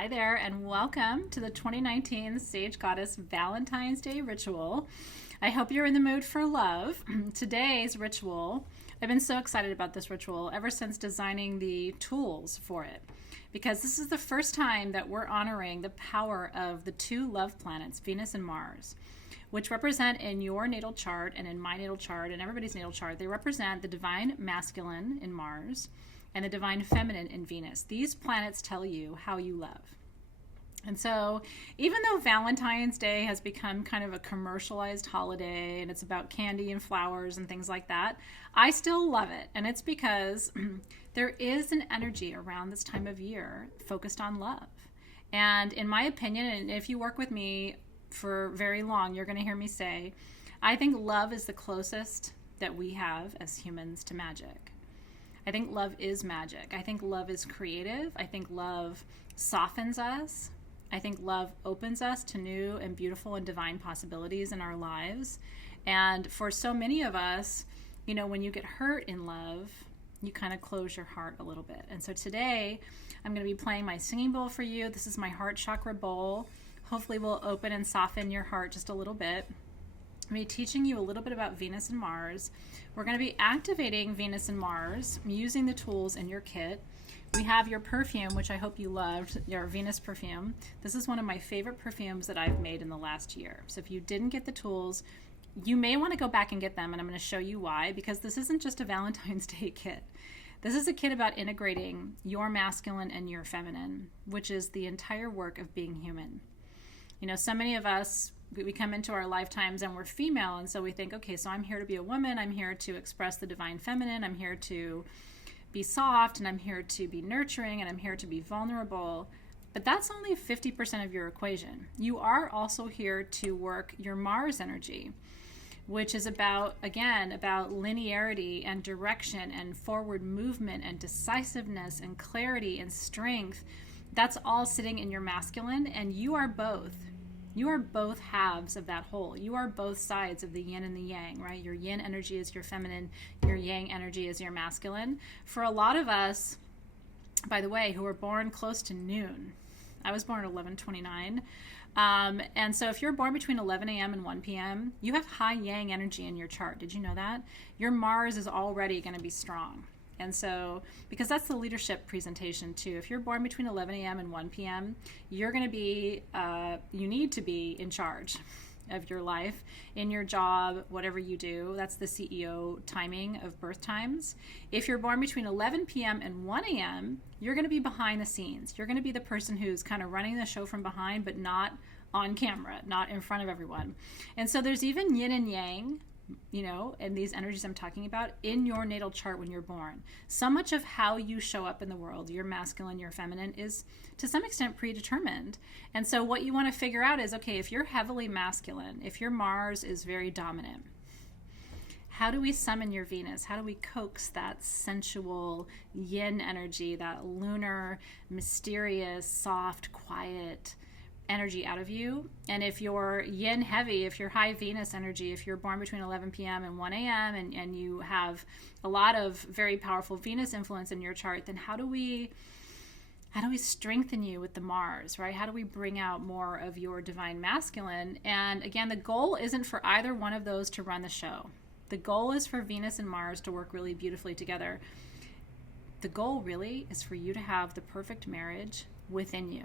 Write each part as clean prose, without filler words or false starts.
Hi there, and welcome to the 2019 Sage Goddess Valentine's Day ritual. I hope you're in the mood for love. Today's ritual, I've been so excited about this ritual ever since designing the tools for it, because this is the first time that we're honoring the power of the two love planets, Venus and Mars, which represent in your natal chart and in my natal chart and everybody's natal chart. They represent the divine masculine in Mars and the divine feminine in Venus. These planets tell you how you love. And so even though Valentine's Day has become kind of a commercialized holiday and it's about candy and flowers and things like that, I still love it. And it's because there is an energy around this time of year focused on love. And in my opinion, and if you work with me for very long, you're going to hear me say, I think love is the closest that we have as humans to magic. I think love is magic. I think love is creative. I think love softens us. I think love opens us to new and beautiful and divine possibilities in our lives. And for so many of us, you know, when you get hurt in love, you kind of close your heart a little bit. And so today, I'm going to be playing my singing bowl for you. This is my heart chakra bowl. Hopefully we'll open and soften your heart just a little bit. I'm going to be teaching you a little bit about Venus and Mars. We're going to be activating Venus and Mars using the tools in your kit. We have your perfume, which I hope you loved, your Venus perfume. This is one of my favorite perfumes that I've made in the last year. So if you didn't get the tools, you may want to go back and get them, and I'm going to show you why, because this isn't just a Valentine's Day kit. This is a kit about integrating your masculine and your feminine, which is the entire work of being human. You know, so many of us, we come into our lifetimes and we're female, and so we think, okay, so I'm here to be a woman, I'm here to express the divine feminine, I'm here to be soft, and I'm here to be nurturing, and I'm here to be vulnerable. But that's only 50% of your equation. You are also here to work your Mars energy, which is about, again, about linearity and direction and forward movement and decisiveness and clarity and strength. That's all sitting in your masculine, and you are both. You are both halves of that whole. You are both sides of the yin and the yang, right? Your yin energy is your feminine, your yang energy is your masculine. For a lot of us, by the way, who were born close to noon, I was born at 11:29, and so if you're born between 11 a.m. and 1 p.m., you have high yang energy in your chart. Did you know that? Your Mars is already going to be strong. And so, because that's the leadership presentation too. If you're born between 11 a.m. and 1 p.m., you're going to be, you need to be in charge of your life, in your job, whatever you do. That's the CEO timing of birth times. If you're born between 11 p.m. and 1 a.m., you're going to be behind the scenes. You're going to be the person who's kind of running the show from behind, but not on camera, not in front of everyone. And so there's even yin and yang, you know, and these energies I'm talking about in your natal chart when you're born. So much of how you show up in the world, your masculine, your feminine, is to some extent predetermined. And so what you want to figure out is, okay, if you're heavily masculine, if your Mars is very dominant, how do we summon your Venus? How do we coax that sensual yin energy, that lunar, mysterious, soft, quiet energy out of you? And if you're yin heavy, if you're high Venus energy, if you're born between 11 p.m. and 1 a.m. and you have a lot of very powerful Venus influence in your chart, then how do we strengthen you with the Mars, right? How do we bring out more of your divine masculine? And again, the goal isn't for either one of those to run the show. The goal is for Venus and Mars to work really beautifully together. The goal really is for you to have the perfect marriage within you.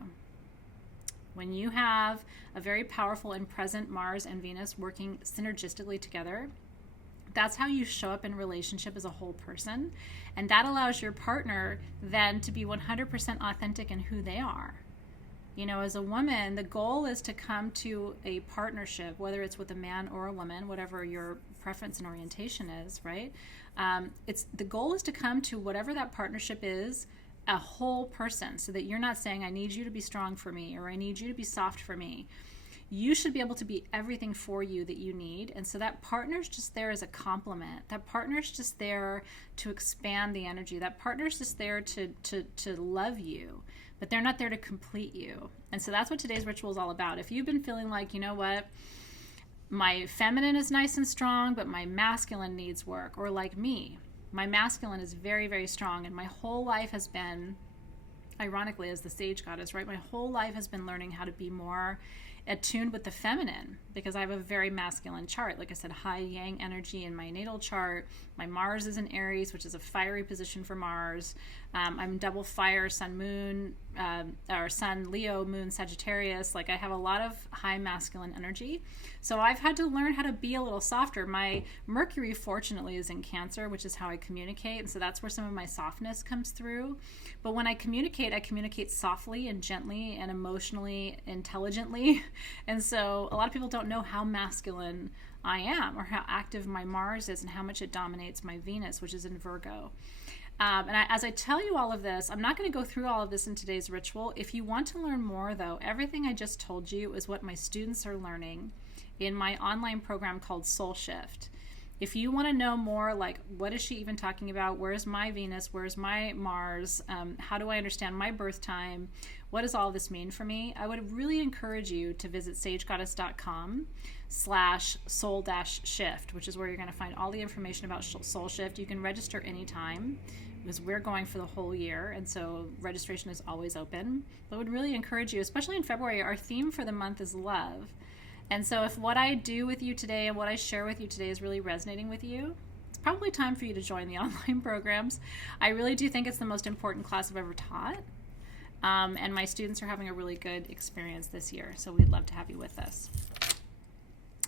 When you have a very powerful and present Mars and Venus working synergistically together, that's how you show up in relationship as a whole person. And that allows your partner then to be 100% authentic in who they are. You know, as a woman, the goal is to come to a partnership, whether it's with a man or a woman, whatever your preference and orientation is, right? The goal is to come to whatever that partnership is, a whole person, so that you're not saying, I need you to be strong for me, or I need you to be soft for me. You should be able to be everything for you that you need. And so that partner's just there as a complement. That partner's just there to expand the energy. That partner's just there to love you, but they're not there to complete you. And so that's what today's ritual is all about. If you've been feeling like, you know what, my feminine is nice and strong, but my masculine needs work, or like me, my masculine is very, very strong, and my whole life has been ironically, as the sage goddess, right? My whole life has been learning how to be more attuned with the feminine, because I have a very masculine chart. Like I said, high yang energy in my natal chart. My Mars is in Aries, which is a fiery position for Mars. I'm double fire, sun, moon, or sun, Leo, moon, Sagittarius. Like, I have a lot of high masculine energy. So I've had to learn how to be a little softer. My Mercury, fortunately, is in Cancer, which is how I communicate. And so that's where some of my softness comes through. But when I communicate softly and gently and emotionally, intelligently. And so a lot of people don't know how masculine I am, or how active my Mars is, and how much it dominates my Venus, which is in Virgo. As I tell you all of this, I'm not going to go through all of this in today's ritual. If you want to learn more, though, everything I just told you is what my students are learning in my online program called Soul Shift. If you want to know more, like, what is she even talking about? Where's my Venus? Where's my Mars? How do I understand my birth time? What does all this mean for me? I would really encourage you to visit sagegoddess.com/soul-shift, which is where you're going to find all the information about Soul Shift. You can register anytime, because we're going for the whole year, and so registration is always open. But I would really encourage you, especially in February, our theme for the month is love. And so if what I do with you today and what I share with you today is really resonating with you, it's probably time for you to join the online programs. I really do think it's the most important class I've ever taught. And my students are having a really good experience this year. So we'd love to have you with us.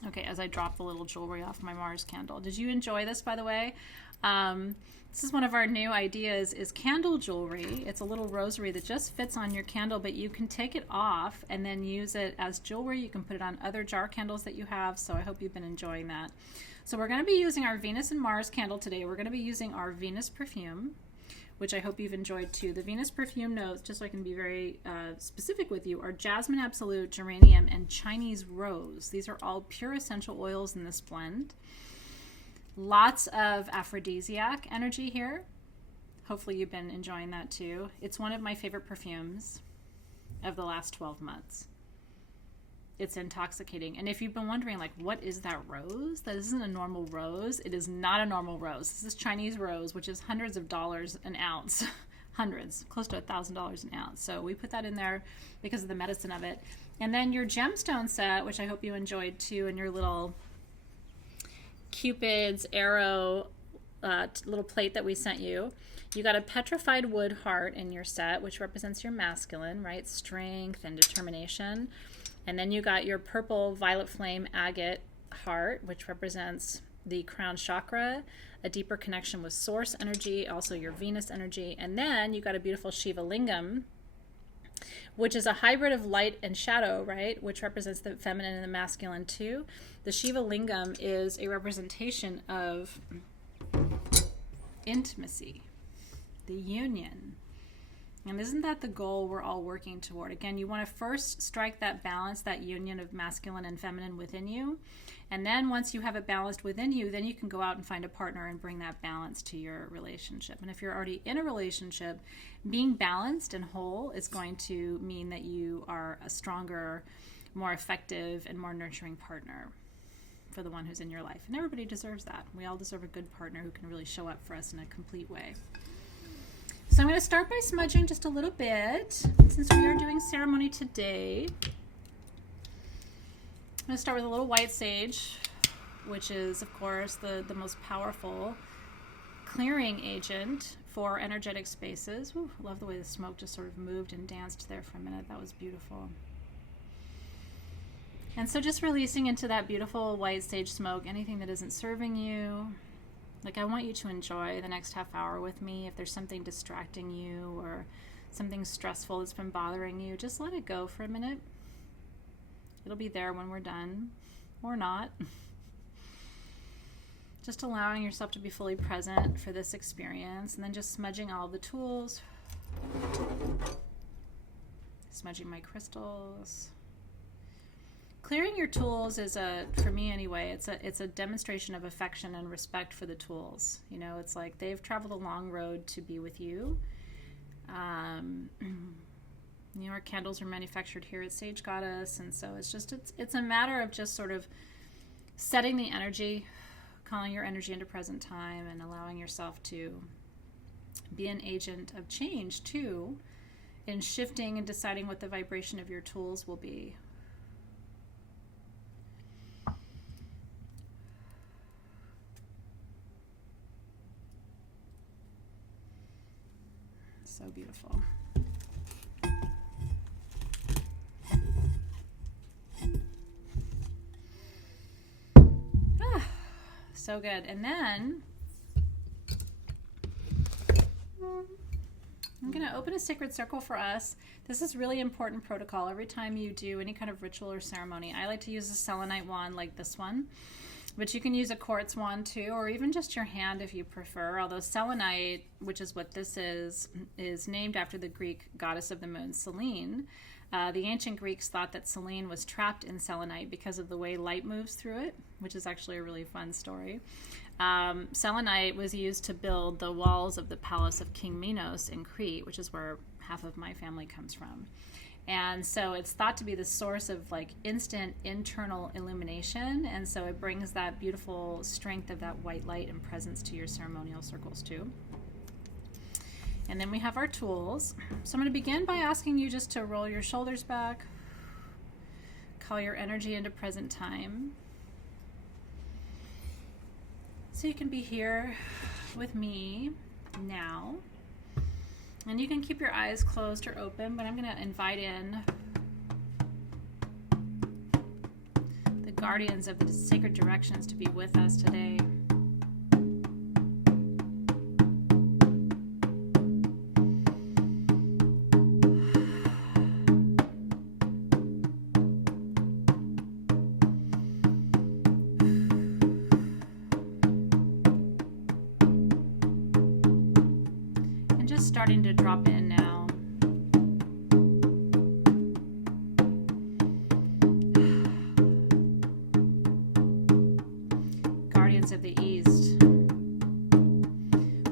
Okay, as I drop the little jewelry off my Mars candle. Did you enjoy this, by the way? This is one of our new ideas, is candle jewelry. It's a little rosary that just fits on your candle, but you can take it off and then use it as jewelry. You can put it on other jar candles that you have, so I hope you've been enjoying that. So we're going to be using our Venus and Mars candle today. We're going to be using our Venus perfume, which I hope you've enjoyed too. The Venus perfume notes, just so I can be very specific with you, are jasmine absolute, geranium, and Chinese rose. These are all pure essential oils in this blend. Lots of aphrodisiac energy here. Hopefully you've been enjoying that too. It's one of my favorite perfumes of the last 12 months. It's intoxicating. And if you've been wondering, like, what is that rose? That isn't a normal rose. It is not a normal rose. This is Chinese rose, which is hundreds of dollars an ounce. Hundreds, close to $1,000 an ounce. So we put that in there because of the medicine of it. And then your gemstone set, which I hope you enjoyed too, and your little Cupid's arrow little plate that we sent you. You got a petrified wood heart in your set, which represents your masculine, right? Strength and determination. And then you got your purple violet flame agate heart, which represents the crown chakra, a deeper connection with source energy, also your Venus energy. And then you got a beautiful Shiva lingam, which is a hybrid of light and shadow, right? Which represents the feminine and the masculine too. The Shiva lingam is a representation of intimacy, the union. And isn't that the goal we're all working toward? Again, you want to first strike that balance, that union of masculine and feminine within you. And then once you have it balanced within you, then you can go out and find a partner and bring that balance to your relationship. And if you're already in a relationship, being balanced and whole is going to mean that you are a stronger, more effective, and more nurturing partner for the one who's in your life. And everybody deserves that. We all deserve a good partner who can really show up for us in a complete way. So I'm going to start by smudging just a little bit, since we are doing ceremony today. I'm going to start with a little white sage, which is, of course, the most powerful clearing agent for energetic spaces. Ooh, I love the way the smoke just sort of moved and danced there for a minute. That was beautiful. And so just releasing into that beautiful white sage smoke anything that isn't serving you. Like, I want you to enjoy the next half hour with me. If there's something distracting you or something stressful that's been bothering you, just let it go for a minute. It'll be there when we're done, or not. Just allowing yourself to be fully present for this experience, and then just smudging all the tools. Smudging my crystals. Clearing your tools is for me anyway, it's a demonstration of affection and respect for the tools. You know, it's like they've traveled a long road to be with you. You know, our candles are manufactured here at Sage Goddess, and so it's a matter of just sort of setting the energy, calling your energy into present time, and allowing yourself to be an agent of change too, in shifting and deciding what the vibration of your tools will be. So beautiful. So good. And then I'm going to open a sacred circle for us. This is really important protocol. Every time you do any kind of ritual or ceremony, I like to use a selenite wand like this one. But you can use a quartz wand too, or even just your hand if you prefer. Although selenite, which is what this is named after the Greek goddess of the moon, Selene. The ancient Greeks thought that Selene was trapped in selenite because of the way light moves through it, which is actually a really fun story. Selenite was used to build the walls of the palace of King Minos in Crete, which is where half of my family comes from. And so it's thought to be the source of like instant internal illumination. And so it brings that beautiful strength of that white light and presence to your ceremonial circles too. And then we have our tools. So I'm going to begin by asking you just to roll your shoulders back, call your energy into present time. So you can be here with me now. And you can keep your eyes closed or open, but I'm going to invite in the guardians of the sacred directions to be with us today. Starting to drop in now. Guardians of the East.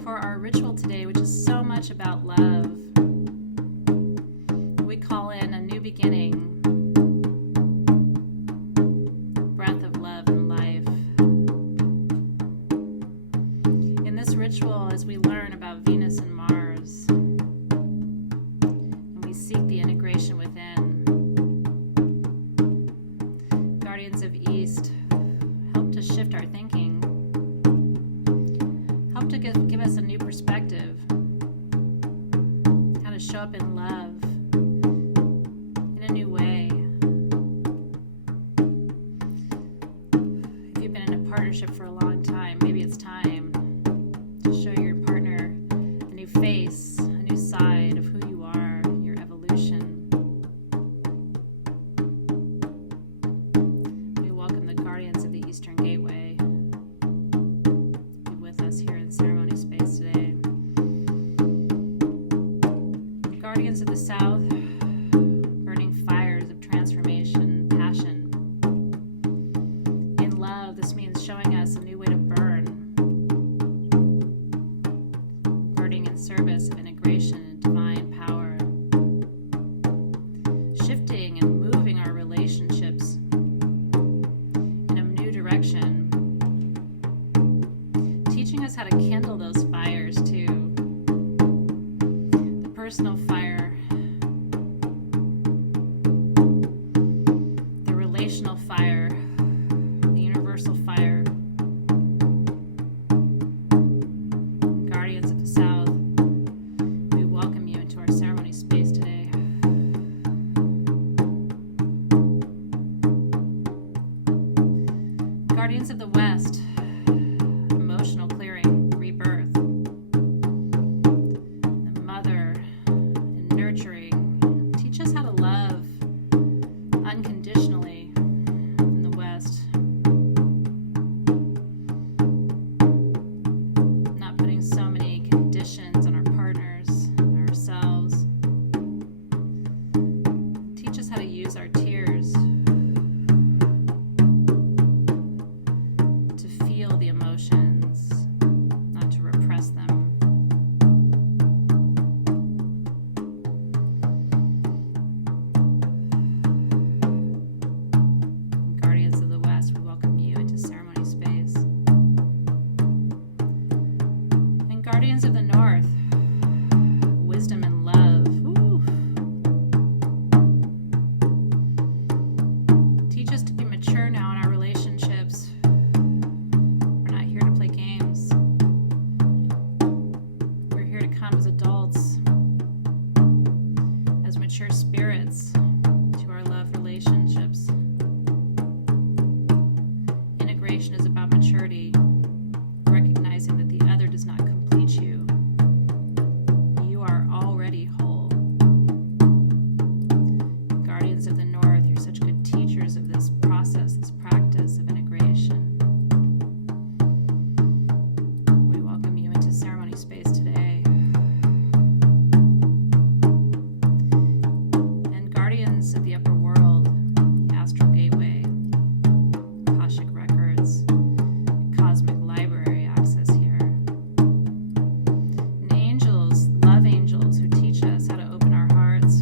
For our ritual today, which is so much about love, we call in a new beginning, breath of love and life. In this ritual, as we learn about Venus and Mars, and we seek the integration within, guardians of East help to shift our thinking, help to give us a new perspective, how to show up in love in a new way. If you've been in a partnership for a long time, maybe it's time to show your partner a new face, a new side of who you are, your evolution. We welcome the guardians of the Eastern Gateway to be with us here in ceremony space today. Guardians of the South, burning fires of transformation, passion. In love, this means showing us a new way to burn, burning in service of integration and divine power, shifting and moving our relationships in a new direction, teaching us how to kindle those fires too. The personal fire, the relational fire, the universal fire. Guardians of the South, we welcome you into our ceremony space today. Guardians of the West, emotional clearing, rebirth, the mother and nurturing. Teach us how to love unconditionally in the West. Not putting so many conditions on our partners, on ourselves. Teach us how to use our tears to feel integration is about maturity, recognizing that the other does not complete you. You are already whole. Guardians of the North, you're such good teachers of this process, this practice of integration. We welcome you into ceremony space today. And guardians of the upper world, the astral gateway, Akashic records, cosmic library access here. And angels, love angels who teach us how to open our hearts.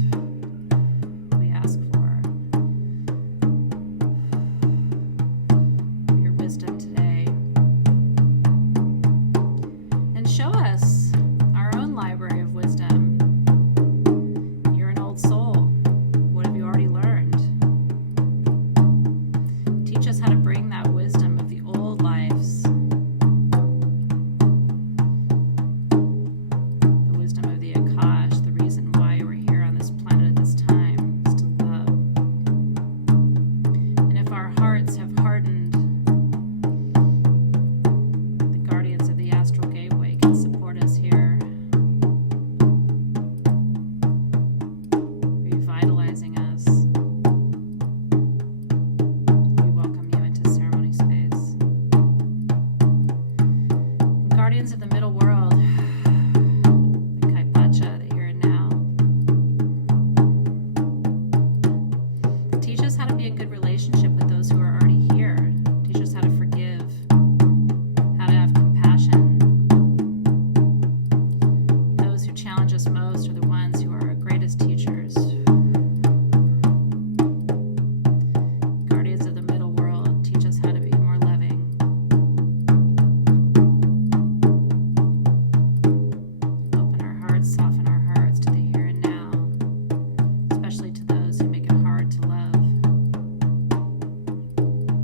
We ask for your wisdom today. And show us our own library of wisdom. You're an old soul. What have you already learned? Teach us how to bring that wisdom of the old lives, the wisdom of the Akash, the reason why we're here on this planet at this time, is to love. And if our hearts have hardened, the guardians of the astral gateway can support us here, revitalizing us. We welcome you into ceremony space. And guardians of the middle world, the Kaipacha, the here and now, teach us how to be in good relationship with those who are already here. Teach us how to forgive, how to have compassion. Those who challenge us most are the ones who are our greatest teachers. Guardians of the middle world, teach us how to be more loving. Open our hearts, soften our hearts to the here and now, especially to those who make it hard to love.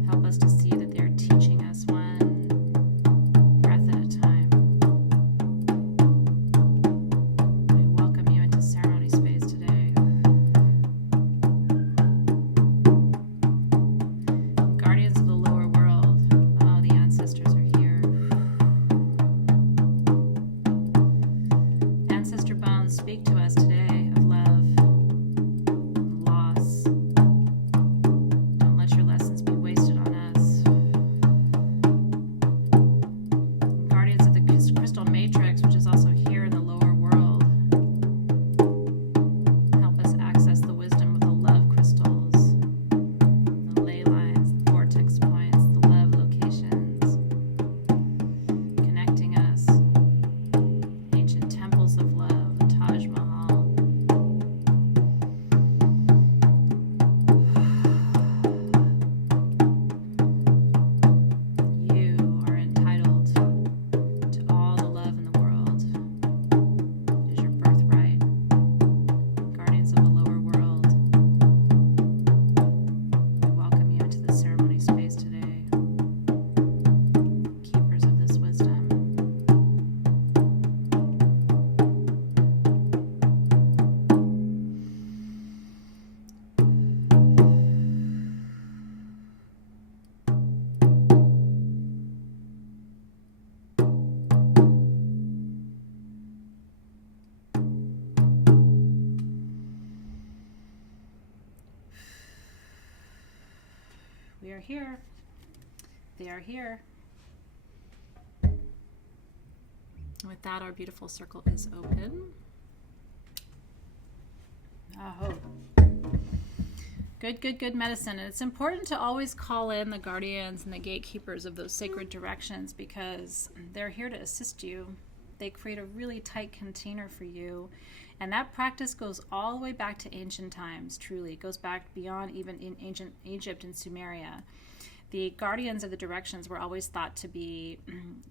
Help us to see that they are teaching us one breath at a time. We welcome you into ceremony space today. Guardians of the lower world, oh, the ancestors are here. Ancestor bones, speak to us today of love, loss. Don't let your lessons be wasted on us. Guardians of the crystal matrix, which is also here in the lower world, help us access the wisdom of the love crystals, the ley lines, the vortex points, the love locations, connecting us. Ancient temples of love, the Taj Mahal. You are entitled to all the love in the world. It is your birthright. Guardians of the lower world, we welcome you into the ceremony space today. Keepers of this wisdom. We are here. They are here. With that, our beautiful circle is open. Oh. Good medicine. And it's important to always call in the guardians and the gatekeepers of those sacred directions because they're here to assist you. They create a really tight container for you. And that practice goes all the way back to ancient times, truly. It goes back beyond even in ancient Egypt and Sumeria. The guardians of the directions were always thought to be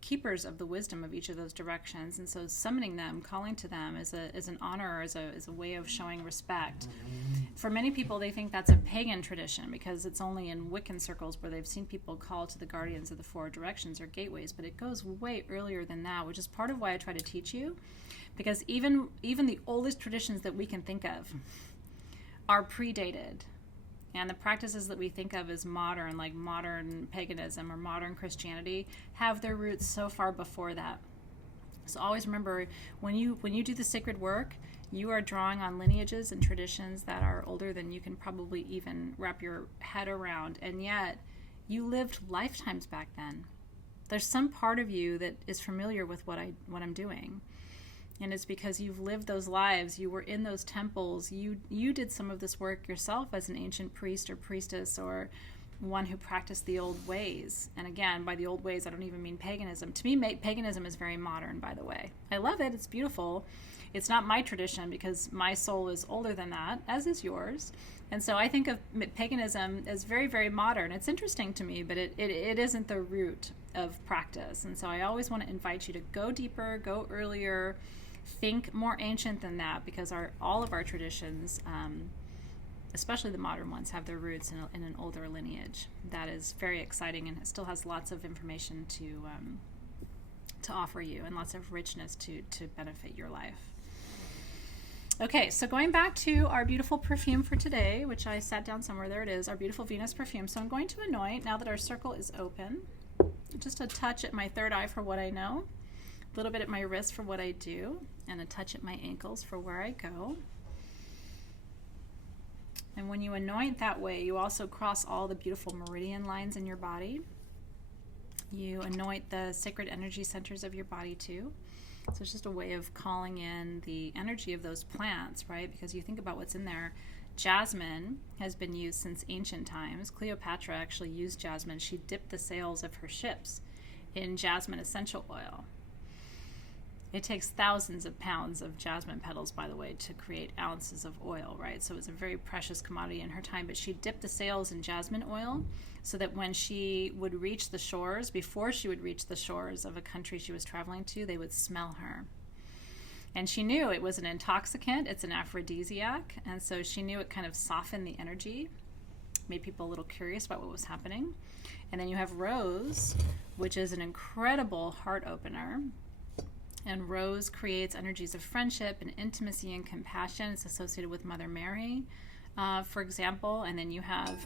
keepers of the wisdom of each of those directions. And so summoning them, calling to them is an honor, is a way of showing respect. For many people, they think that's a pagan tradition because it's only in Wiccan circles where they've seen people call to the guardians of the four directions or gateways. But it goes way earlier than that, which is part of why I try to teach you. Because even the oldest traditions that we can think of are predated And the practices that we think of as modern, like modern paganism or modern Christianity, have their roots so far before that. So always remember, when you do the sacred work, you are drawing on lineages and traditions that are older than you can probably even wrap your head around. And yet, you lived lifetimes back then. There's some part of you that is familiar with what I'm doing. And it's because you've lived those lives. You were in those temples. You did some of this work yourself as an ancient priest or priestess, or one who practiced the old ways. And again, by the old ways, I don't even mean paganism. To me, paganism is very modern, by the way. I love it. It's beautiful. It's not my tradition because my soul is older than that, as is yours. And so I think of paganism as very, very modern. It's interesting to me, but it isn't the root of practice. And so I always want to invite you to go deeper, go earlier, think more ancient than that, because all of our traditions, especially the modern ones, have their roots in an older lineage. That is very exciting, and it still has lots of information to offer you, and lots of richness to benefit your life. Okay, so going back to our beautiful perfume for today, which I sat down somewhere, there it is, our beautiful Venus perfume. So I'm going to anoint, now that our circle is open, just a touch at my third eye for what I know, a little bit at my wrist for what I do, and a touch at my ankles for where I go. And when you anoint that way, you also cross all the beautiful meridian lines in your body. You anoint the sacred energy centers of your body too. So it's just a way of calling in the energy of those plants, right? Because you think about what's in there. Jasmine has been used since ancient times. Cleopatra actually used jasmine. She dipped the sails of her ships in jasmine essential oil. It takes thousands of pounds of jasmine petals, by the way, to create ounces of oil, right? So it's a very precious commodity in her time. But she dipped the sails in jasmine oil so that when she would reach the shores, before she would reach the shores of a country she was traveling to, they would smell her. And she knew it was an intoxicant. It's an aphrodisiac. And so she knew it kind of softened the energy, made people a little curious about what was happening. And then you have rose, which is an incredible heart opener. And rose creates energies of friendship and intimacy and compassion. It's associated with Mother Mary, for example. And then you have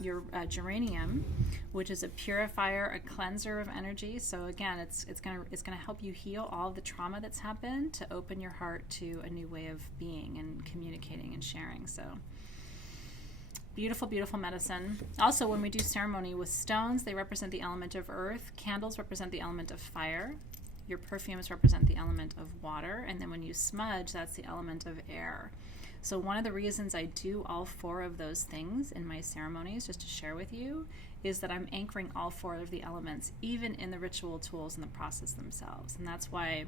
your geranium, which is a purifier, a cleanser of energy. So again, it's gonna help you heal all of the trauma that's happened, to open your heart to a new way of being and communicating and sharing. So beautiful, beautiful medicine. Also, when we do ceremony with stones, they represent the element of earth. Candles represent the element of fire. Your perfumes represent the element of water. And then when you smudge, that's the element of air. So one of the reasons I do all four of those things in my ceremonies, just to share with you, is that I'm anchoring all four of the elements, even in the ritual tools and the process themselves. And that's why,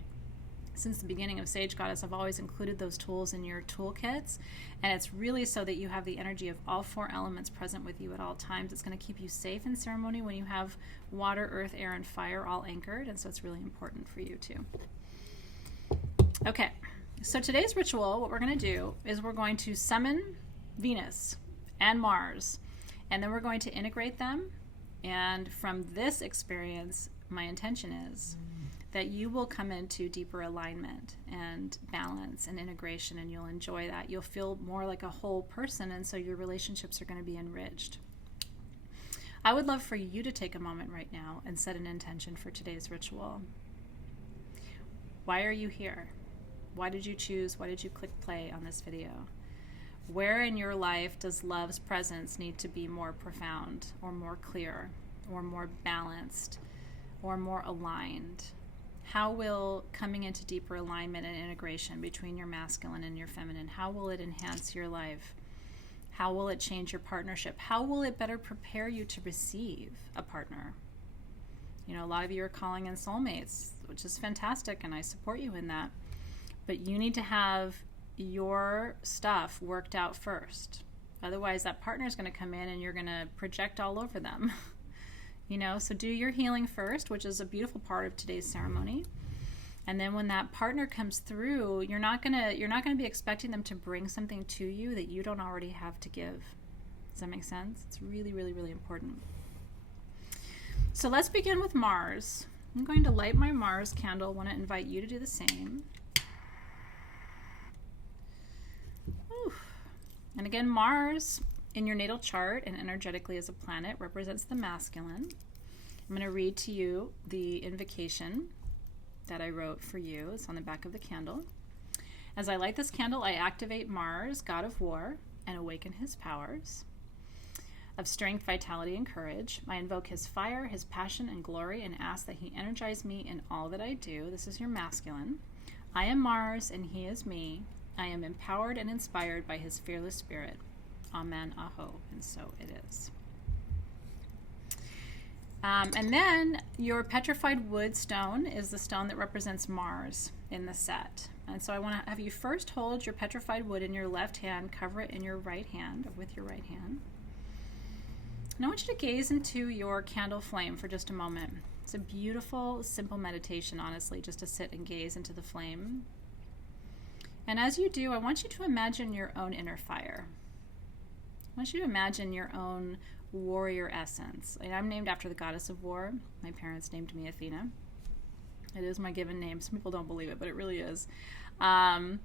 since the beginning of Sage Goddess, I've always included those tools in your toolkits. And it's really so that you have the energy of all four elements present with you at all times. It's going to keep you safe in ceremony when you have water, earth, air, and fire all anchored. And so it's really important for you too. Okay, so today's ritual, what we're going to do is we're going to summon Venus and Mars. And then we're going to integrate them. And from this experience, my intention is that you will come into deeper alignment and balance and integration, and you'll enjoy that. You'll feel more like a whole person, and so your relationships are going to be enriched. I would love for you to take a moment right now and set an intention for today's ritual. Why are you here? Why did you choose? Why did you click play on this video? Where in your life does love's presence need to be more profound, or more clear, or more balanced, or more aligned? How will coming into deeper alignment and integration between your masculine and your feminine, how will it enhance your life? How will it change your partnership? How will it better prepare you to receive a partner? You know, a lot of you are calling in soulmates, which is fantastic, and I support you in that. But you need to have your stuff worked out first. Otherwise, that partner is going to come in and you're going to project all over them. You know, so do your healing first, which is a beautiful part of today's ceremony. And then when that partner comes through, you're not gonna be expecting them to bring something to you that you don't already have to give. Does that make sense? It's really, really, really important. So let's begin with Mars. I'm going to light my Mars candle. I want to invite you to do the same. Whew. And again, Mars in your natal chart and energetically as a planet, represents the masculine. I'm going to read to you the invocation that I wrote for you. It's on the back of the candle. As I light this candle, I activate Mars, god of war, and awaken his powers of strength, vitality, and courage. I invoke his fire, his passion, and glory, and ask that he energize me in all that I do. This is your masculine. I am Mars, and he is me. I am empowered and inspired by his fearless spirit. Amen, aho, and so it is. And then your petrified wood stone is the stone that represents Mars in the set. And so I want to have you first hold your petrified wood in your left hand, cover it in your right hand, or with your right hand. And I want you to gaze into your candle flame for just a moment. It's a beautiful, simple meditation, honestly, just to sit and gaze into the flame. And as you do, I want you to imagine your own inner fire. I want you to imagine your own warrior essence. And I'm named after the goddess of war. My parents named me Athena. It is my given name. Some people don't believe it, but it really is. And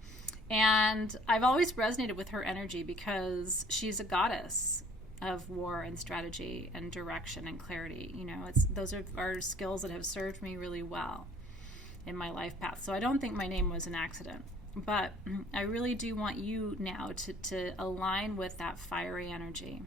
I've always resonated with her energy because she's a goddess of war and strategy and direction and clarity. You know, those are skills that have served me really well in my life path. So I don't think my name was an accident. But I really do want you now to align with that fiery energy.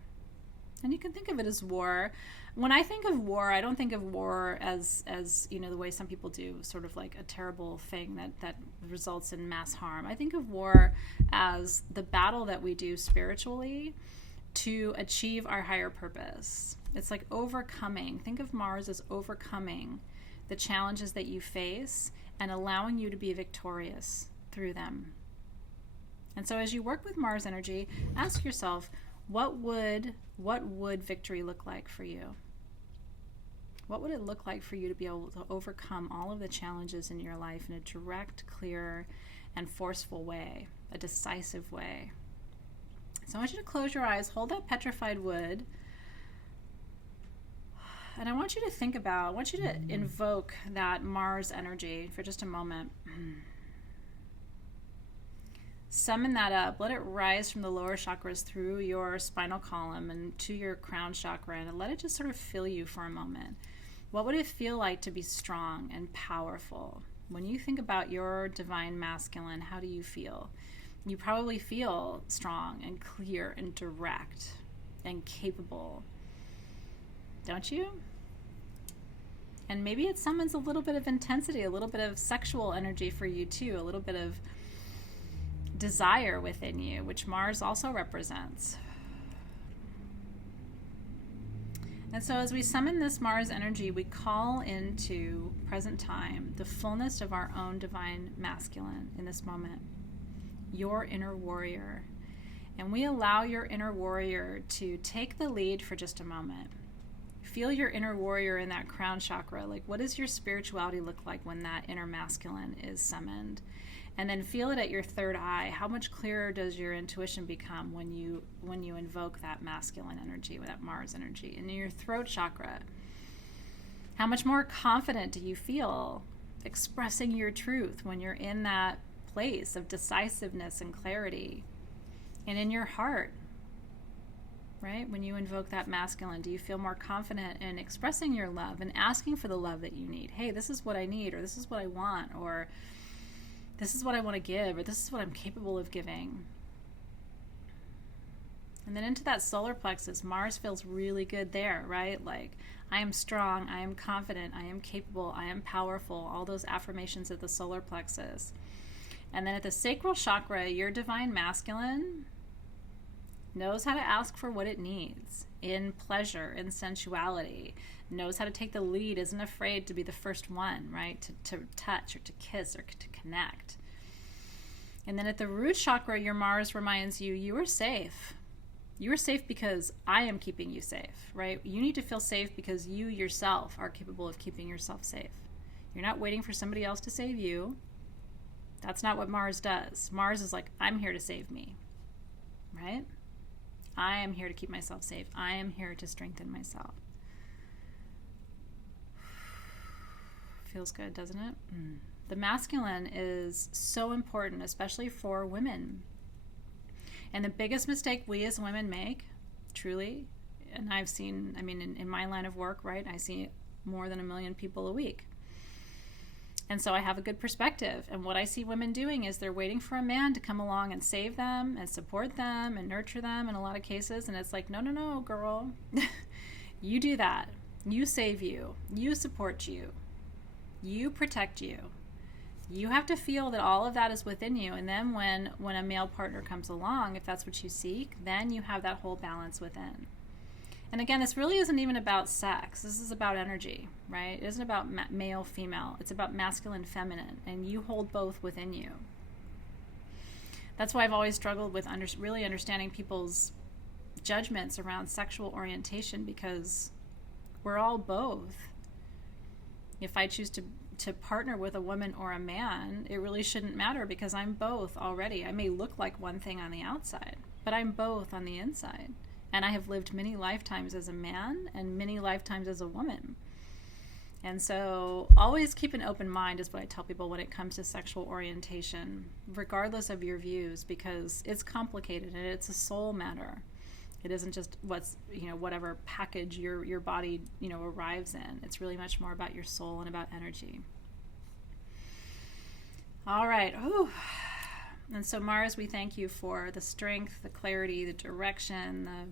And you can think of it as war. When I think of war, I don't think of war as you know, the way some people do, sort of like a terrible thing that results in mass harm. I think of war as the battle that we do spiritually to achieve our higher purpose. It's like overcoming. Think of Mars as overcoming the challenges that you face and allowing you to be victorious through them. And so as you work with Mars energy, ask yourself, what would victory look like for you? What would it look like for you to be able to overcome all of the challenges in your life in a direct, clear, and forceful way, a decisive way? So I want you to close your eyes, hold that petrified wood, and I want you to invoke that Mars energy for just a moment. Summon that up. Let it rise from the lower chakras through your spinal column and to your crown chakra, and let it just sort of fill you for a moment. What would it feel like to be strong and powerful? When you think about your divine masculine, how do you feel? You probably feel strong and clear and direct and capable, don't you? And maybe it summons a little bit of intensity, a little bit of sexual energy for you too, a little bit of desire within you, which Mars also represents. And so as we summon this Mars energy, we call into present time the fullness of our own divine masculine in this moment, your inner warrior. And we allow your inner warrior to take the lead for just a moment. Feel your inner warrior in that crown chakra. Like, what does your spirituality look like when that inner masculine is summoned? And then feel it at your third eye. How much clearer does your intuition become when you invoke that masculine energy, that Mars energy? And in your throat chakra, how much more confident do you feel expressing your truth when you're in that place of decisiveness and clarity? And in your heart, right? When you invoke that masculine, do you feel more confident in expressing your love and asking for the love that you need? Hey, this is what I need, or this is what I want, or this is what I want to give, or this is what I'm capable of giving. And then into that solar plexus, Mars feels really good there, right? Like, I am strong, I am confident, I am capable, I am powerful, all those affirmations at the solar plexus. And then at the sacral chakra, your divine masculine knows how to ask for what it needs in pleasure, in sensuality, knows how to take the lead, isn't afraid to be the first one, right? To touch or to kiss or to connect. And then at the root chakra, your Mars reminds you, you are safe. You are safe because I am keeping you safe, right? You need to feel safe because you yourself are capable of keeping yourself safe. You're not waiting for somebody else to save you. That's not what Mars does. Mars is like, I'm here to save me, right? I am here to keep myself safe. I am here to strengthen myself. Feels good, doesn't it? The masculine is so important, especially for women. And the biggest mistake we as women make truly. And I've seen, in my line of work, right, I see more than 1 million people a week. And so I have a good perspective. And what I see women doing is they're waiting for a man to come along and save them and support them and nurture them in a lot of cases. And it's like, no, girl. You do that. You save you. You support you. You protect you. You have to feel that all of that is within you. And then when a male partner comes along, if that's what you seek, then you have that whole balance within. And again, this really isn't even about sex. This is about energy, right? It isn't about male, female. It's about masculine, feminine. And you hold both within you. That's why I've always struggled with really understanding people's judgments around sexual orientation, because we're all both. If I choose to partner with a woman or a man, it really shouldn't matter, because I'm both already. I may look like one thing on the outside, but I'm both on the inside. And I have lived many lifetimes as a man and many lifetimes as a woman. And so always keep an open mind is what I tell people when it comes to sexual orientation, regardless of your views, because it's complicated and it's a soul matter. It isn't just whatever package your body, arrives in. It's really much more about your soul and about energy. All right. Ooh. And so, Mars, we thank you for the strength, the clarity, the direction, the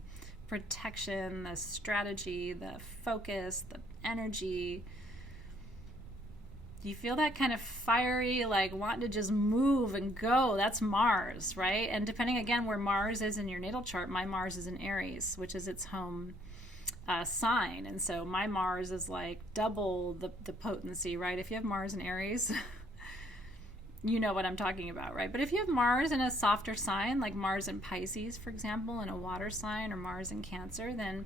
protection, the strategy, the focus, the energy. You feel that kind of fiery, like wanting to just move and go. That's Mars, right? And depending, again, where Mars is in your natal chart, my Mars is in Aries, which is its home sign. And so my Mars is like double the potency, right? If you have Mars in Aries... you know what I'm talking about, right? But if you have Mars in a softer sign, like Mars in Pisces, for example, in a water sign, or Mars in Cancer, then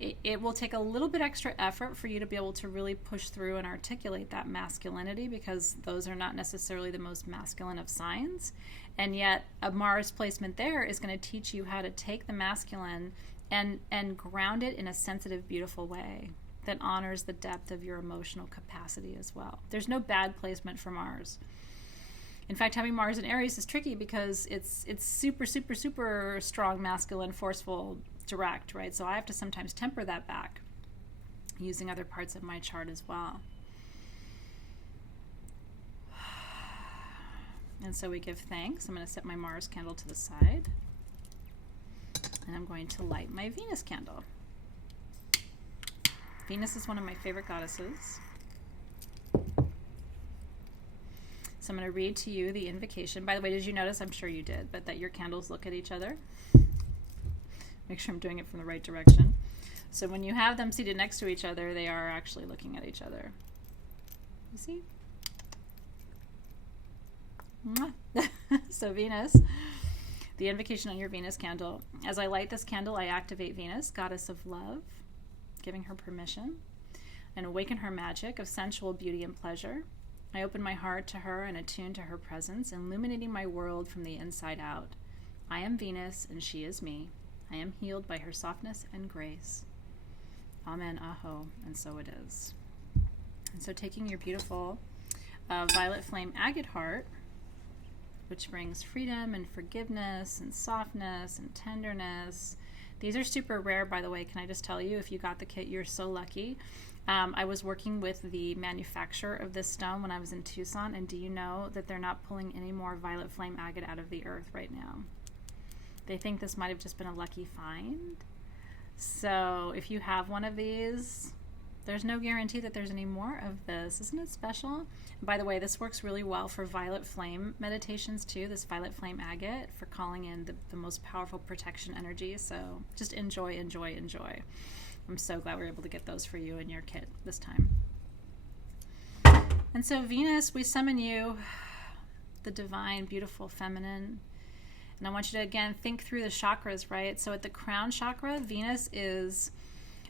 it will take a little bit extra effort for you to be able to really push through and articulate that masculinity, because those are not necessarily the most masculine of signs. And yet a Mars placement there is going to teach you how to take the masculine and ground it in a sensitive, beautiful way that honors the depth of your emotional capacity as well. There's no bad placement for Mars. In fact, having Mars in Aries is tricky because it's super, super, super strong, masculine, forceful, direct, right? So I have to sometimes temper that back using other parts of my chart as well. And so we give thanks. I'm going to set my Mars candle to the side. And I'm going to light my Venus candle. Venus is one of my favorite goddesses. So I'm going to read to you the invocation. By the way, did you notice, I'm sure you did, but that your candles look at each other? Make sure I'm doing it from the right direction. So when you have them seated next to each other, they are actually looking at each other. You see? So Venus, the invocation on your Venus candle. As I light this candle, I activate Venus, goddess of love, giving her permission, and awaken her magic of sensual beauty and pleasure. I open my heart to her and attune to her presence, illuminating my world from the inside out. I am Venus, and she is me. I am healed by her softness and grace. Amen, aho, and so it is. And so taking your beautiful violet flame agate heart, which brings freedom and forgiveness and softness and tenderness. These are super rare, by the way. Can I just tell you, if you got the kit, you're so lucky. I was working with the manufacturer of this stone when I was in Tucson, and do you know that they're not pulling any more violet flame agate out of the earth right now? They think this might have just been a lucky find. So if you have one of these, there's no guarantee that there's any more of this. Isn't it special? And by the way, this works really well for violet flame meditations too, this violet flame agate, for calling in the most powerful protection energy. So just enjoy, enjoy, enjoy. I'm so glad we're able to get those for you in your kit this time. And so Venus, we summon you, the divine, beautiful, feminine. And I want you to, again, think through the chakras, right? So at the crown chakra, Venus is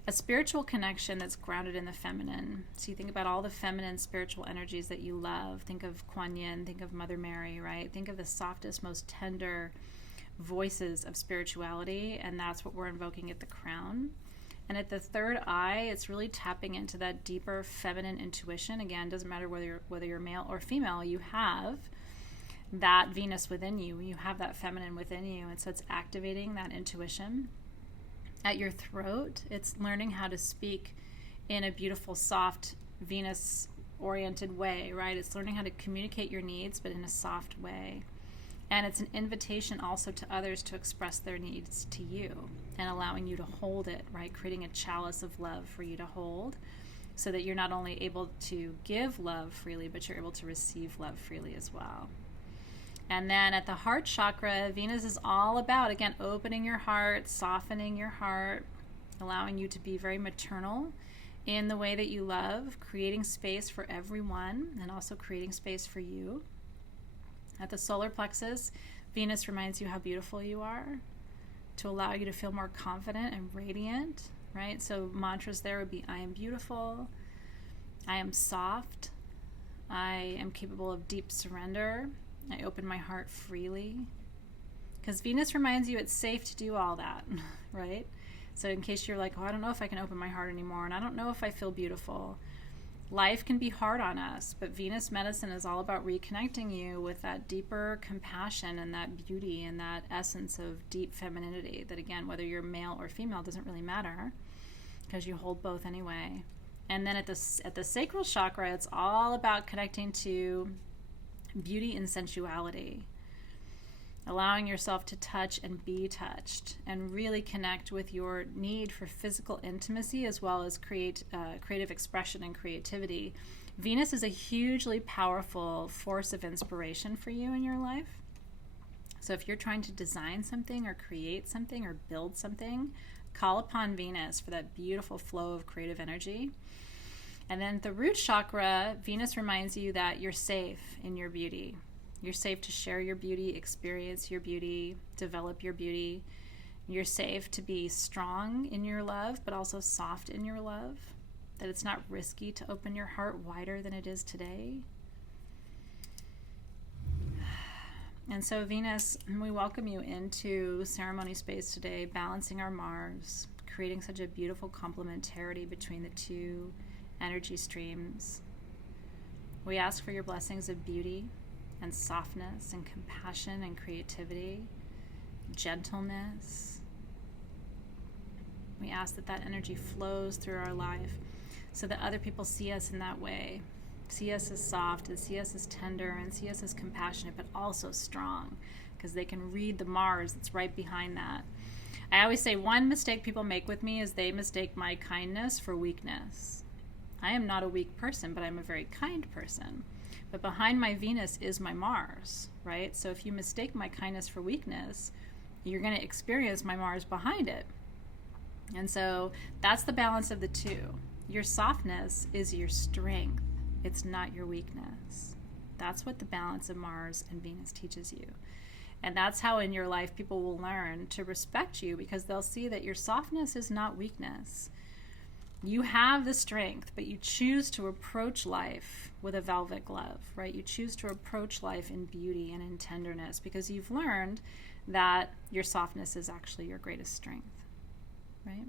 a spiritual connection that's grounded in the feminine. So you think about all the feminine spiritual energies that you love. Think of Kuan Yin, think of Mother Mary, right? Think of the softest, most tender voices of spirituality, and that's what we're invoking at the crown. And at the third eye, it's really tapping into that deeper feminine intuition. Again, doesn't matter whether you're male or female, you have that Venus within you. You have that feminine within you. And so it's activating that intuition. At your throat, it's learning how to speak in a beautiful, soft, Venus-oriented way, right? It's learning how to communicate your needs, but in a soft way. And it's an invitation also to others to express their needs to you and allowing you to hold it, right? Creating a chalice of love for you to hold so that you're not only able to give love freely, but you're able to receive love freely as well. And then at the heart chakra, Venus is all about, again, opening your heart, softening your heart, allowing you to be very maternal in the way that you love, creating space for everyone and also creating space for you. At the solar plexus, Venus reminds you how beautiful you are, to allow you to feel more confident and radiant, right? So mantras there would be, I am beautiful, I am soft, I am capable of deep surrender, I open my heart freely. Because Venus reminds you it's safe to do all that, right? So in case you're like, oh, I don't know if I can open my heart anymore, and I don't know if I feel beautiful. Life can be hard on us, but Venus medicine is all about reconnecting you with that deeper compassion and that beauty and that essence of deep femininity that, again, whether you're male or female doesn't really matter because you hold both anyway. And then at the sacral chakra, it's all about connecting to beauty and sensuality, allowing yourself to touch and be touched and really connect with your need for physical intimacy as well as creative expression and creativity. Venus is a hugely powerful force of inspiration for you in your life. So if you're trying to design something or create something or build something, call upon Venus for that beautiful flow of creative energy. And then the root chakra, Venus reminds you that you're safe in your beauty. You're safe to share your beauty, experience your beauty, develop your beauty. You're safe to be strong in your love, but also soft in your love. That it's not risky to open your heart wider than it is today. And so Venus, we welcome you into ceremony space today, balancing our Mars, creating such a beautiful complementarity between the two energy streams. We ask for your blessings of beauty and softness and compassion and creativity, gentleness. We ask that that energy flows through our life so that other people see us in that way, see us as soft and see us as tender and see us as compassionate, but also strong, because they can read the Mars that's right behind that. I always say one mistake people make with me is they mistake my kindness for weakness. I am not a weak person, but I'm a very kind person. But behind my Venus is my Mars, right? So if you mistake my kindness for weakness, you're going to experience my Mars behind it. And so that's the balance of the two. Your softness is your strength. It's not your weakness. That's what the balance of Mars and Venus teaches you. And that's how in your life people will learn to respect you, because they'll see that your softness is not weakness. You have the strength, but you choose to approach life with a velvet glove, right? You choose to approach life in beauty and in tenderness because you've learned that your softness is actually your greatest strength, right?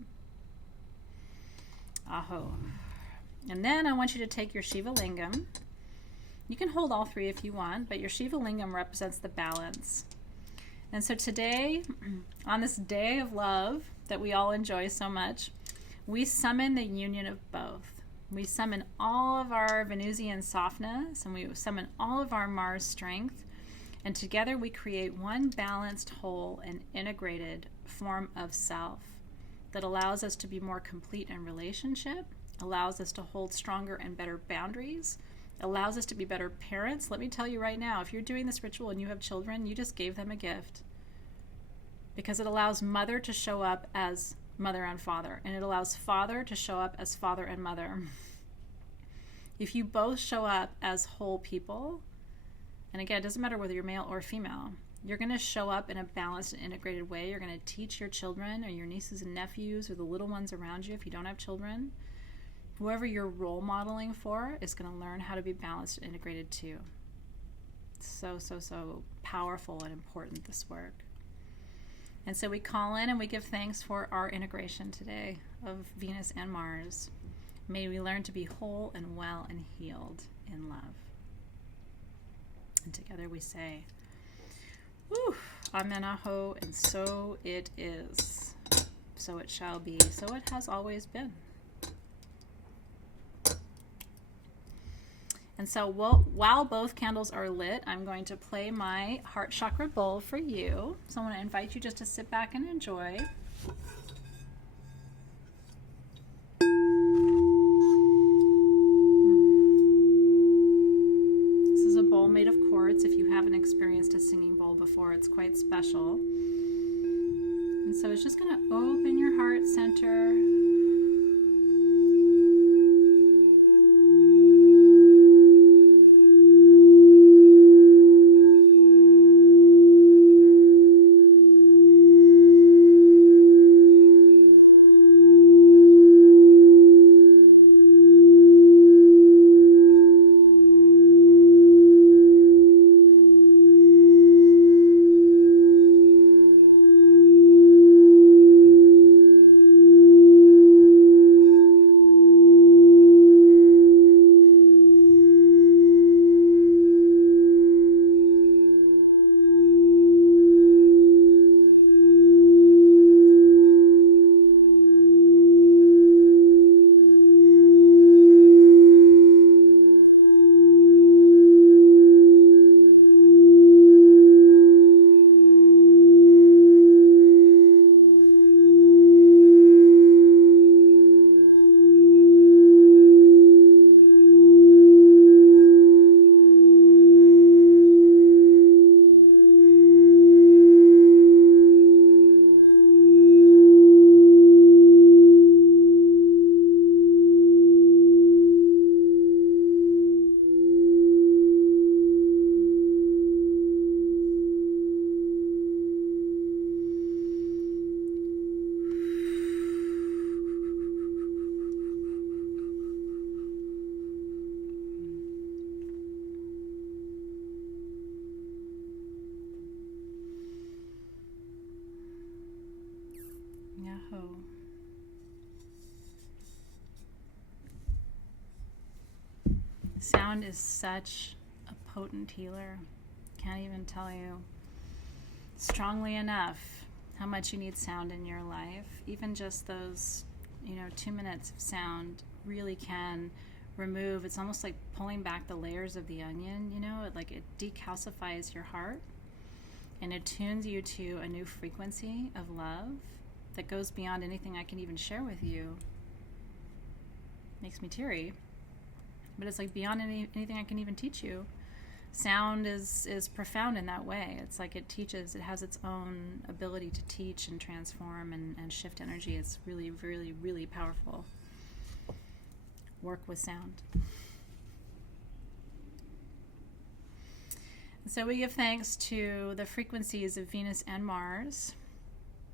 Aho. And then I want you to take your Shiva Lingam. You can hold all three if you want, but your Shiva Lingam represents the balance. And so today, on this day of love that we all enjoy so much, we summon the union of both. We summon all of our Venusian softness and we summon all of our Mars strength. And together we create one balanced, whole, and integrated form of self that allows us to be more complete in relationship, allows us to hold stronger and better boundaries, allows us to be better parents. Let me tell you right now, if you're doing this ritual and you have children, you just gave them a gift. Because it allows mother to show up as mother and father, and it allows father to show up as father and mother. If you both show up as whole people, and again, it doesn't matter whether you're male or female, you're going to show up in a balanced and integrated way. You're going to teach your children or your nieces and nephews or the little ones around you if you don't have children. Whoever you're role modeling for is going to learn how to be balanced and integrated too. So powerful and important, this work. And so we call in and we give thanks for our integration today of Venus and Mars. May we learn to be whole and well and healed in love. And together we say, Amen, Aho, and so it is. so it shall be, so it has always been. And so while both candles are lit, I'm going to play my heart chakra bowl for you. So I want to invite you just to sit back and enjoy. This is a bowl made of quartz. If you haven't experienced a singing bowl before, it's quite special. And so it's just going to open your heart center. Sound is such a potent healer. Can't even tell you strongly enough how much you need sound in your life. Even just those, 2 minutes of sound really can remove. It's almost like pulling back the layers of the onion, it decalcifies your heart and it tunes you to a new frequency of love that goes beyond anything I can even share with you. Makes me teary. But it's like beyond anything I can even teach you. Sound is profound in that way. It's like it has its own ability to teach and transform and shift energy. It's really, really, really powerful. Work with sound. So we give thanks to the frequencies of Venus and Mars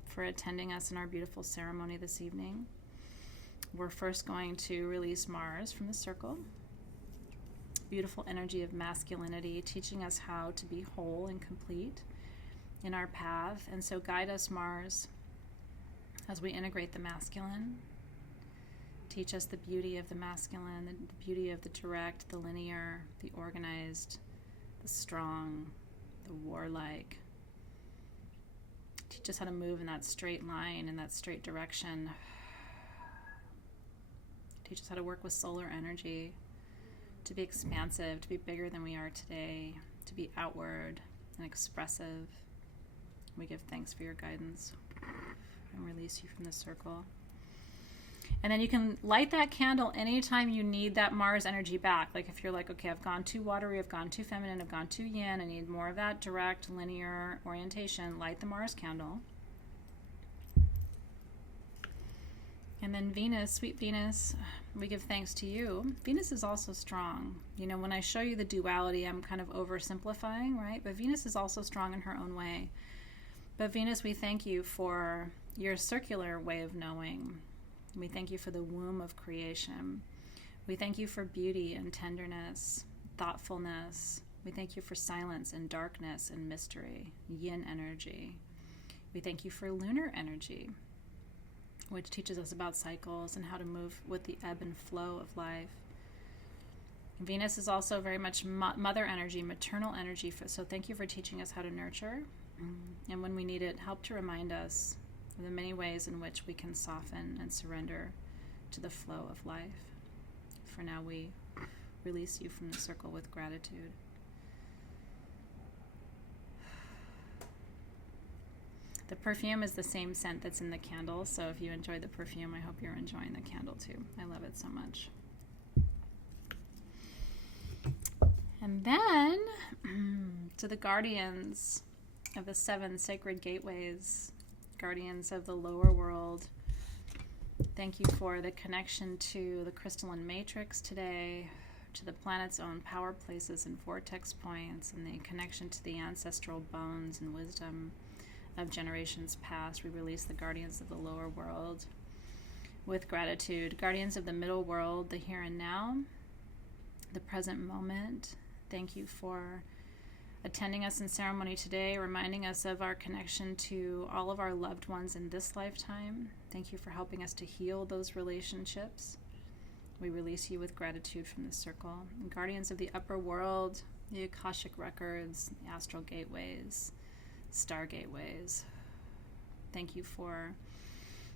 for attending us in our beautiful ceremony this evening. We're first going to release Mars from the circle. Beautiful energy of masculinity, teaching us how to be whole and complete in our path. And so guide us, Mars, as we integrate the masculine. Teach us the beauty of the masculine, the beauty of the direct, the linear, the organized, the strong, the warlike. Teach us how to move in that straight line, in that straight direction. Teach us how to work with solar energy, to be expansive, to be bigger than we are today, to be outward and expressive. We give thanks for your guidance and release you from the circle. And then you can light that candle anytime you need that Mars energy back. Like if you're like, okay, I've gone too watery, I've gone too feminine, I've gone too yin, I need more of that direct, linear orientation, light the Mars candle. And then Venus, sweet Venus, we give thanks to you. Venus is also strong. When I show you the duality, I'm kind of oversimplifying, right? But Venus is also strong in her own way. But Venus, we thank you for your circular way of knowing. We thank you for the womb of creation. We thank you for beauty and tenderness, thoughtfulness. We thank you for silence and darkness and mystery, yin energy. We thank you for lunar energy, which teaches us about cycles and how to move with the ebb and flow of life. Venus is also very much mother energy, maternal energy. So thank you for teaching us how to nurture. And when we need it, help to remind us of the many ways in which we can soften and surrender to the flow of life. For now, we release you from the circle with gratitude. The perfume is the same scent that's in the candle, so if you enjoy the perfume, I hope you're enjoying the candle too. I love it so much. And then to the guardians of the 7 sacred gateways, guardians of the lower world, thank you for the connection to the crystalline matrix today, to the planet's own power places and vortex points, and the connection to the ancestral bones and wisdom of generations past. We release the guardians of the lower world with gratitude. Guardians of the middle world, the here and now, the present moment. Thank you for attending us in ceremony today, reminding us of our connection to all of our loved ones in this lifetime. Thank you for helping us to heal those relationships. We release you with gratitude from the circle. And guardians of the upper world, the Akashic records, the astral gateways, star gateways. Thank you for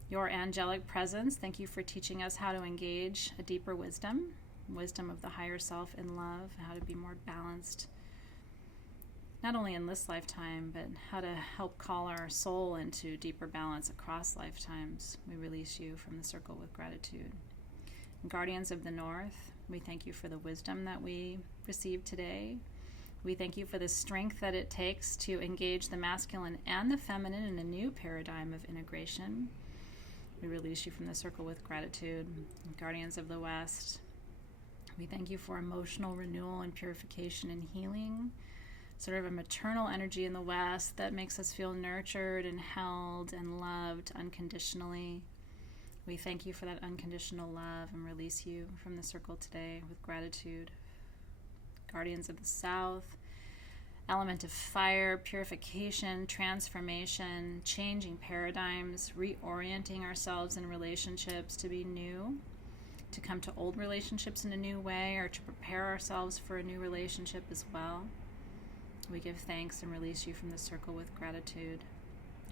your angelic presence. Thank you for teaching us how to engage a deeper wisdom of the higher self in love, how to be more balanced, not only in this lifetime, but how to help call our soul into deeper balance across lifetimes. We release you from the circle with gratitude. And guardians of the north, we thank you for the wisdom that we received today. We thank you for the strength that it takes to engage the masculine and the feminine in a new paradigm of integration. We release you from the circle with gratitude. Guardians of the West, we thank you for emotional renewal and purification and healing, sort of a maternal energy in the West that makes us feel nurtured and held and loved unconditionally. We thank you for that unconditional love and release you from the circle today with gratitude. Guardians of the South, element of fire, purification, transformation, changing paradigms, reorienting ourselves in relationships to be new, to come to old relationships in a new way, or to prepare ourselves for a new relationship as well. We give thanks and release you from the circle with gratitude.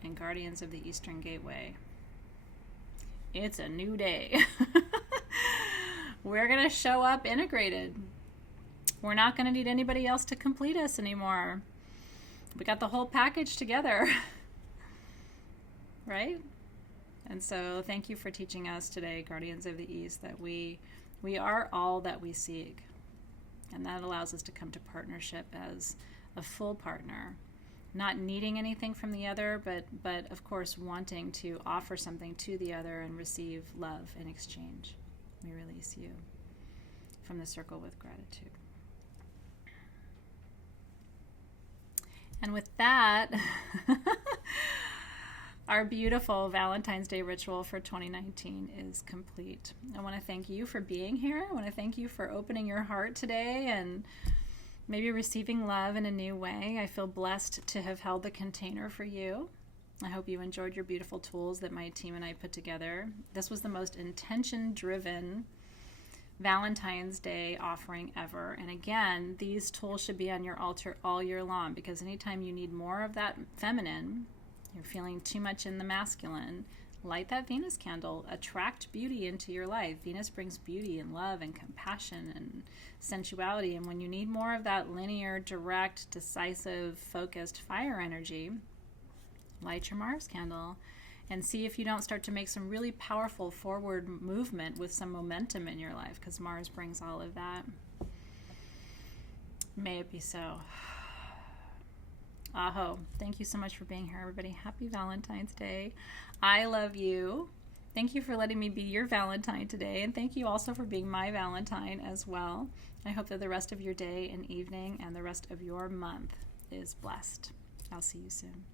And guardians of the Eastern Gateway, it's a new day. We're going to show up integrated. We're not going to need anybody else to complete us anymore. We got the whole package together. Right? And so thank you for teaching us today, Guardians of the East, that we are all that we seek. And that allows us to come to partnership as a full partner, not needing anything from the other, but of course wanting to offer something to the other and receive love in exchange. We release you from the circle with gratitude. And with that, our beautiful Valentine's Day ritual for 2019 is complete. I want to thank you for being here. I want to thank you for opening your heart today and maybe receiving love in a new way. I feel blessed to have held the container for you. I hope you enjoyed your beautiful tools that my team and I put together. This was the most intention-driven Valentine's Day offering ever. And again, these tools should be on your altar all year long, because anytime you need more of that feminine, you're feeling too much in the masculine, light that Venus candle. Attract beauty into your life. Venus brings beauty and love and compassion and sensuality. And when you need more of that linear, direct, decisive, focused fire energy, light your Mars candle and see if you don't start to make some really powerful forward movement with some momentum in your life, because Mars brings all of that. May it be so. Aho. Thank you so much for being here, everybody. Happy Valentine's Day. I love you. Thank you for letting me be your Valentine today, and thank you also for being my Valentine as well. I hope that the rest of your day and evening and the rest of your month is blessed. I'll see you soon.